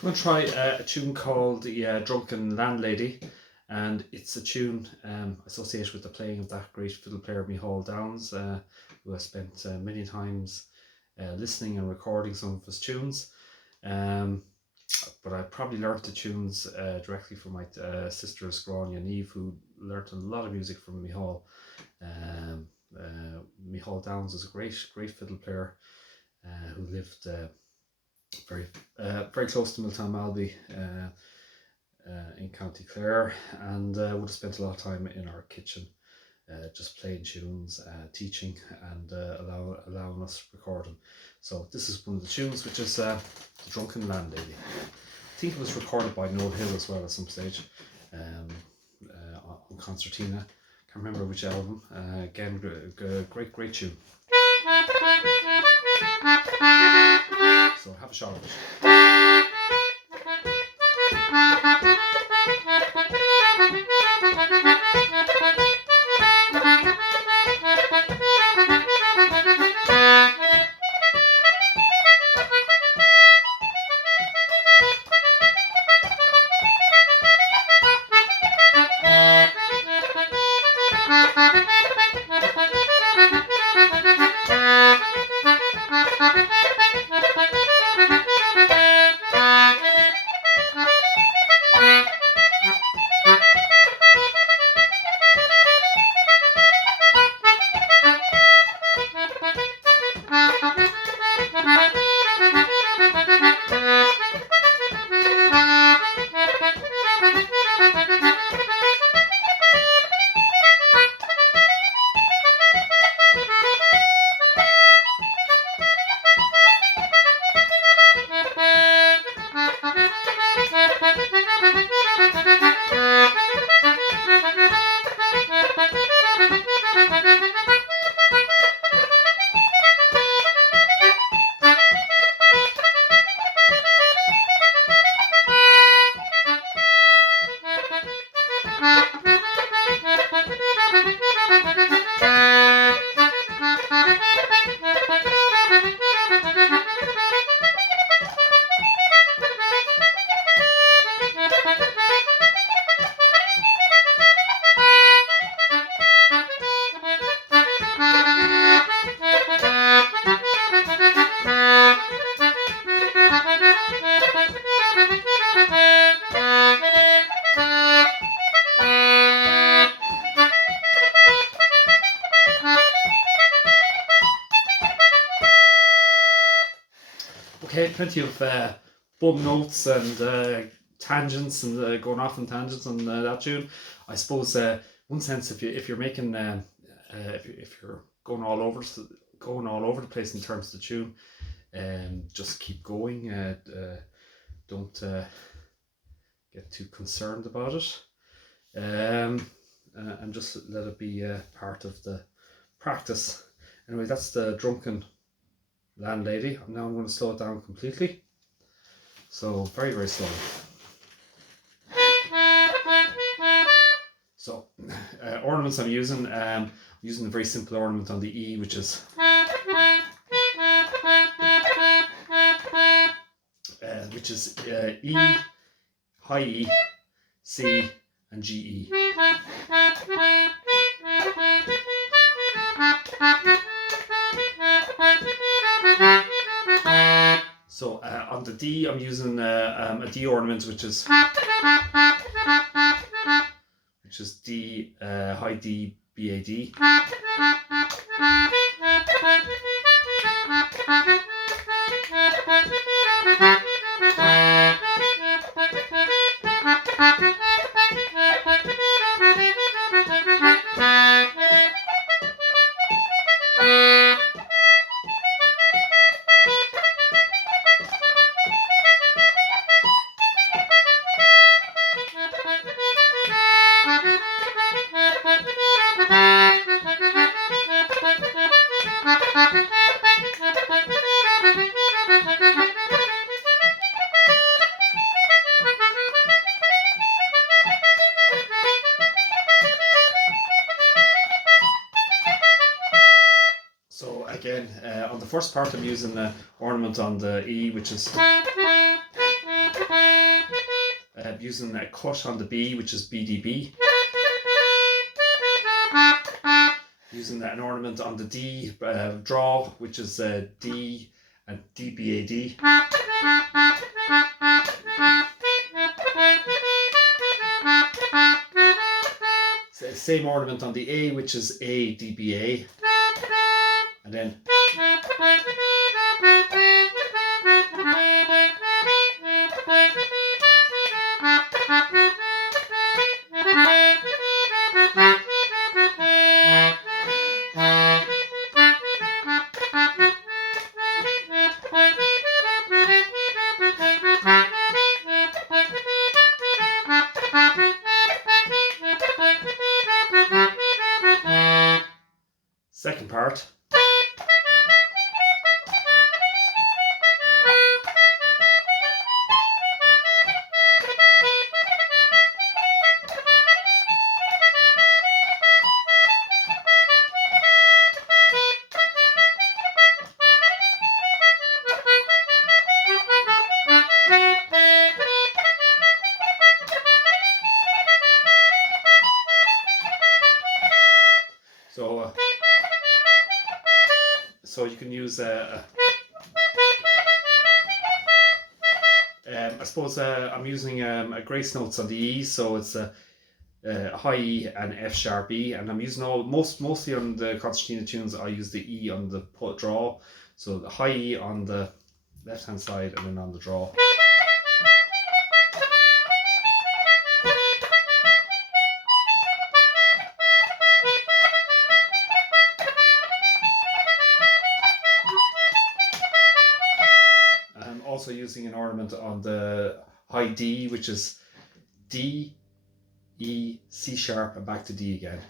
I'm going to try a tune called the Drunken Landlady, and it's a tune associated with the playing of that great fiddle player Micheál Downes, who I spent many times listening and recording some of his tunes. Um, but I probably learnt the tunes directly from my sisters, Gráinne and Eve, who learnt a lot of music from Micheál. Um, Micheál Downes is a great fiddle player who lived very very close to Miltown Malbay in County Clare, and would have spent a lot of time in our kitchen just playing tunes, teaching, and allowing us recording. So this is one of the tunes, which is The Drunken Landlady. I think it was recorded by Noel Hill as well at some stage on concertina. Can't remember which album. Again, great tune. So have a shot of it. Okay, plenty of bum notes and tangents and going off on tangents on that tune. I suppose one sense, if you're making if you're going all over the place in terms of the tune, just keep going. Don't get too concerned about it, and just let it be part of the practice. Anyway, that's the Drunken Landlady. Now I'm going to slow it down completely. So very slowly. So ornaments I'm using a very simple ornament on the E, which is E, high E, C, and G E. So on the D, I'm using a D ornament, which is D, high D, B A D. So again, on the first part I'm using the ornament on the E, which is using a cut on the B, which is BDB. Using an ornament on the D, draw, which is D and DBAD. Same ornament on the A, which is ADBA. And then second part. So you can use I suppose I'm using a grace notes on the E, so it's a high E and F sharp E, and I'm using mostly on the concertina tunes I use the E on the draw, so the high E on the left hand side and then on the draw. I'm also using an ornament on the high D, which is D, E, C sharp, and back to D again.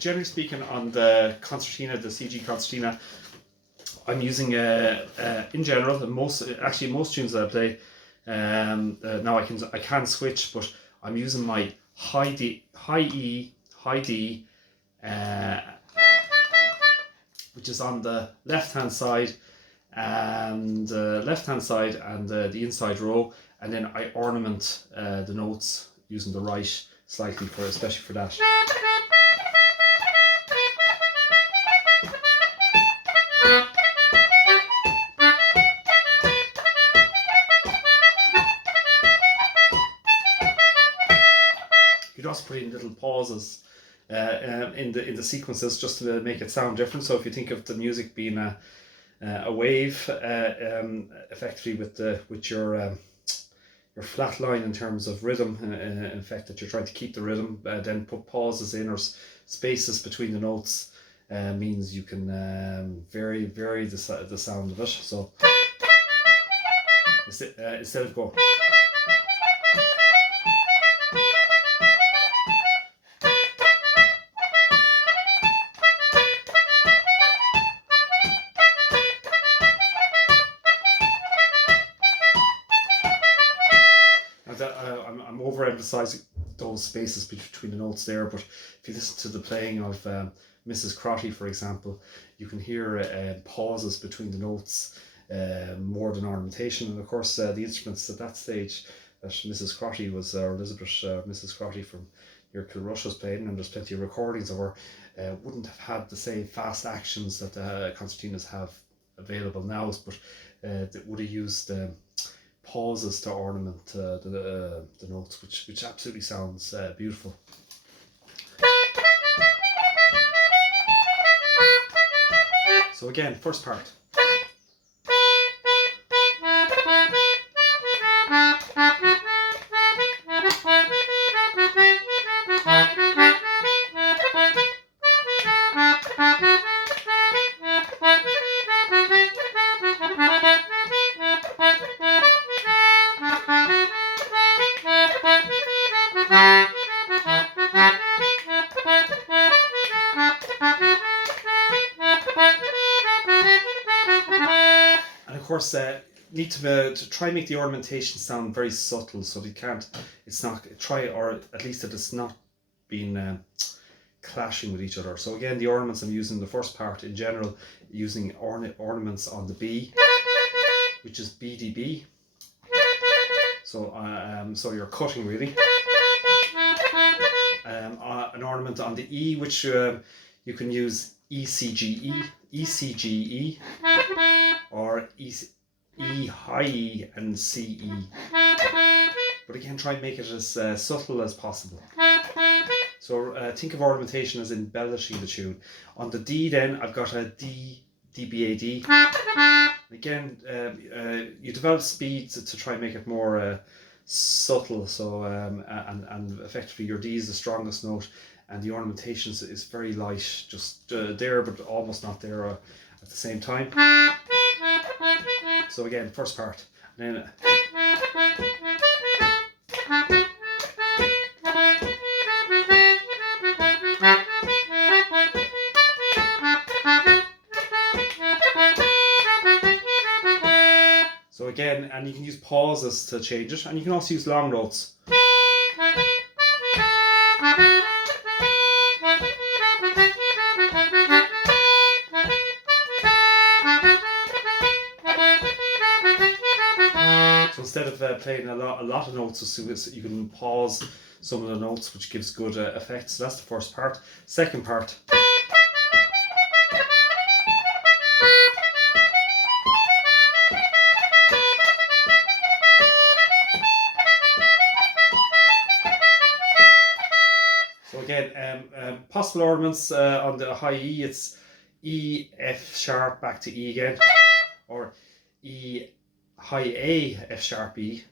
Generally speaking, on the concertina, the CG concertina, I'm using in general most tunes that I play. Now I can switch, but I'm using my high D, high E, high D, which is on the left hand side and the inside row, and then I ornament the notes using the right slightly especially for that. You can also put in little pauses in the sequences just to make it sound different. So if you think of the music being a wave, effectively with your flat line in terms of rhythm, in fact that you're trying to keep the rhythm, then put pauses in or spaces between the notes means you can vary the sound of it. So instead of going I'm overemphasizing those spaces between the notes there, but if you listen to the playing of Mrs. Crotty, for example, you can hear pauses between the notes more than ornamentation. And of course, the instruments at that stage that Mrs. Crotty was, or Elizabeth Mrs. Crotty from your Kilrush was playing, and there's plenty of recordings of her, wouldn't have had the same fast actions that concertinas have available now, but that would have used pauses to ornament the notes, which absolutely sounds beautiful. So again, first part. course, need to try and make the ornamentation sound very subtle, so they can't. It's not try, or at least that it's not being clashing with each other. So again, the ornaments I'm using the first part in general, using ornaments on the B, which is BDB. So so you're cutting really. An ornament on the E, which you can use ECGE, ECGE, or E high E and CE. But again, try and make it as subtle as possible. So think of ornamentation as embellishing the tune. On the D then, I've got a D, DBAD. Again, you develop speed to try and make it more subtle. So and effectively your D is the strongest note, and the ornamentation is very light, just there but almost not there at the same time. So again, first part, and then. So again, and you can use pauses to change it, and you can also use long notes. So instead of playing a lot of notes, you can pause some of the notes, which gives good effect. So that's the first part. Second part. So again, possible ornaments on the high E, it's E, F sharp back to E again, or E, high A, F sharp E.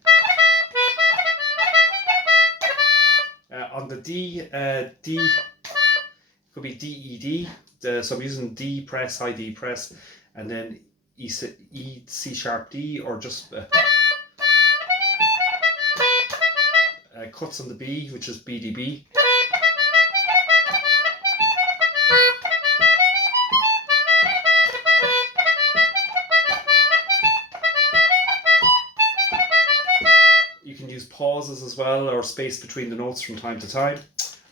On the D, D could be D, E, D. So I'm using D press, high D press, and then E, C sharp D, or just cuts on the B, which is BDB. You can use pauses as well, or space between the notes from time to time,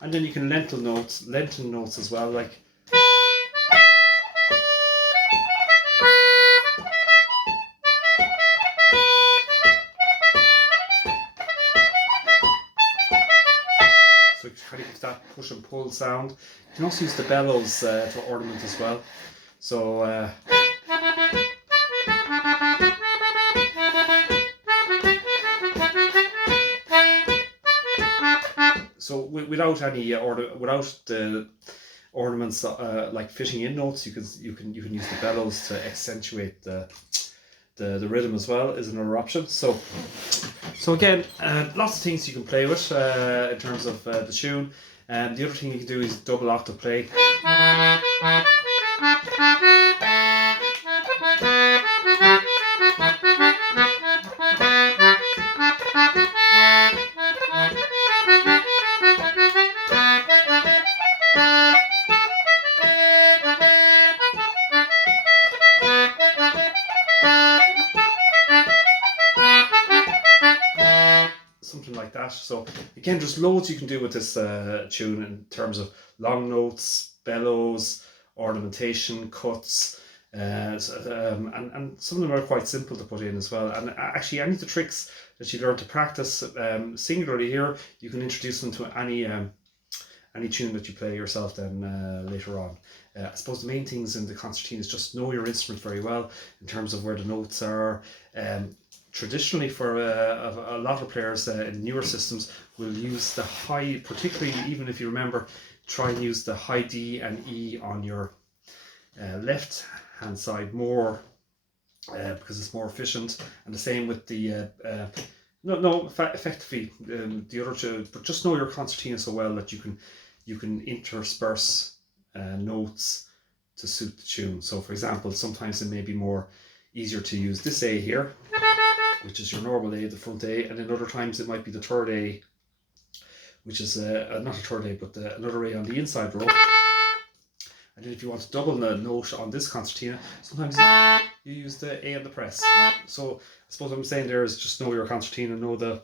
and then you can lengthen notes as well, like. So it kind of gives that push and pull sound. You can also use the bellows to ornament as well. So. So without any without the ornaments like fitting in notes, you can use the bellows to accentuate the rhythm as well, is another option. So again, lots of things you can play with in terms of the tune. The other thing you can do is double octave play. Something like that. So again, there's loads you can do with this tune in terms of long notes, bellows, ornamentation, cuts, and some of them are quite simple to put in as well. And actually, any of the tricks that you learn to practice singularly here, you can introduce them to any tune that you play yourself then later on. I suppose the main things in the concertina is just know your instrument very well in terms of where the notes are. Traditionally, for a lot of players in newer systems, will use the high, particularly even if you remember, try and use the high D and E on your left hand side more because it's more efficient, and the same with the effectively the other two. But just know your concertina so well that you can intersperse notes to suit the tune. So, for example, sometimes it may be more easier to use this A here, which is your normal A, the front A, and then other times it might be the third A, which is not a third A, but another A on the inside row, And then if you want to double the note on this concertina, sometimes you use the A and the press. So I suppose what I'm saying there is just know your concertina, know the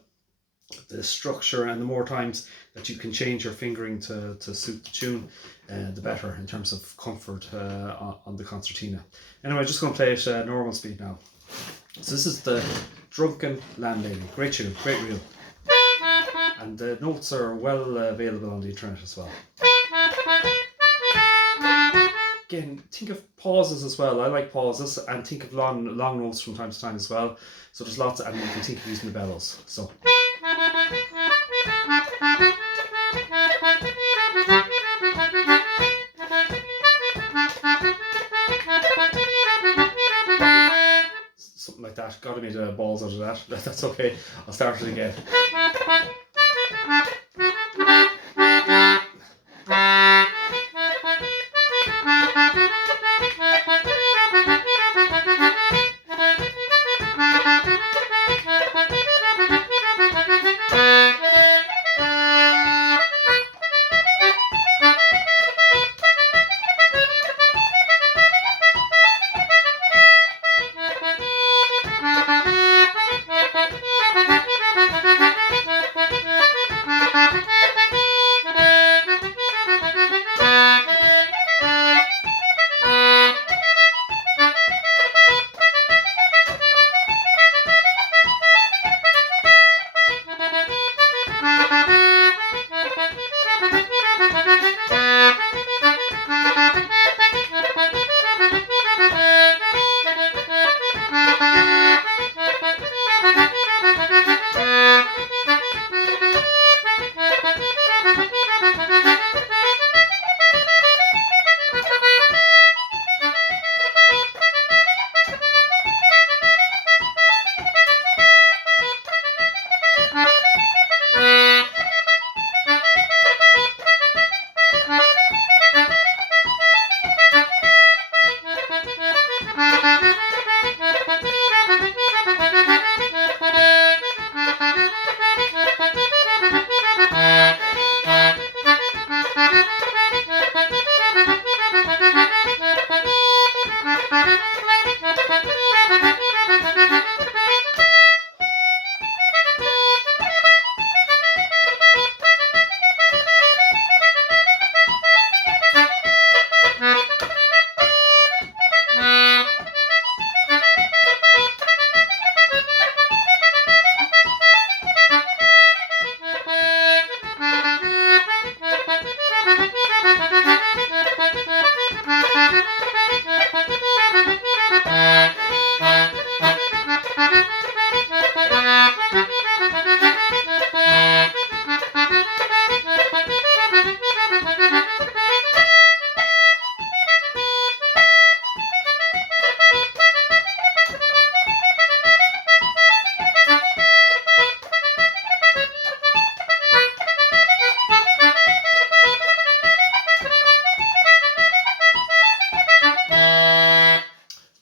structure, and the more times that you can change your fingering to suit the tune, the better in terms of comfort on the concertina. Anyway, I'm just going to play it normal speed now. So this is the Drunken Landlady. Great tune, great reel. And the notes are well available on the internet as well. Again, think of pauses as well. I like pauses, and think of long notes from time to time as well. So there's lots, and you can think of using the bellows. So. Something like that. Gotta be the balls out of that. That's okay. I'll start it again.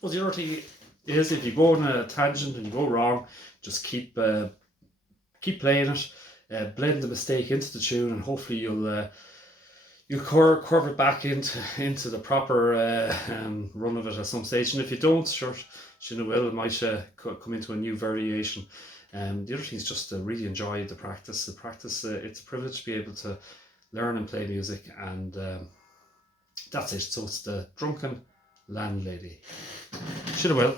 Well, the other thing is, if you go on a tangent and you go wrong, just keep playing it, blend the mistake into the tune, and hopefully you'll curve it back into the proper run of it at some stage. And if you don't, sure, you will, it might come into a new variation. The other thing is just to really enjoy the practice. The practice, it's a privilege to be able to learn and play music, and that's it. So it's the Drunken Landlady. Should have will.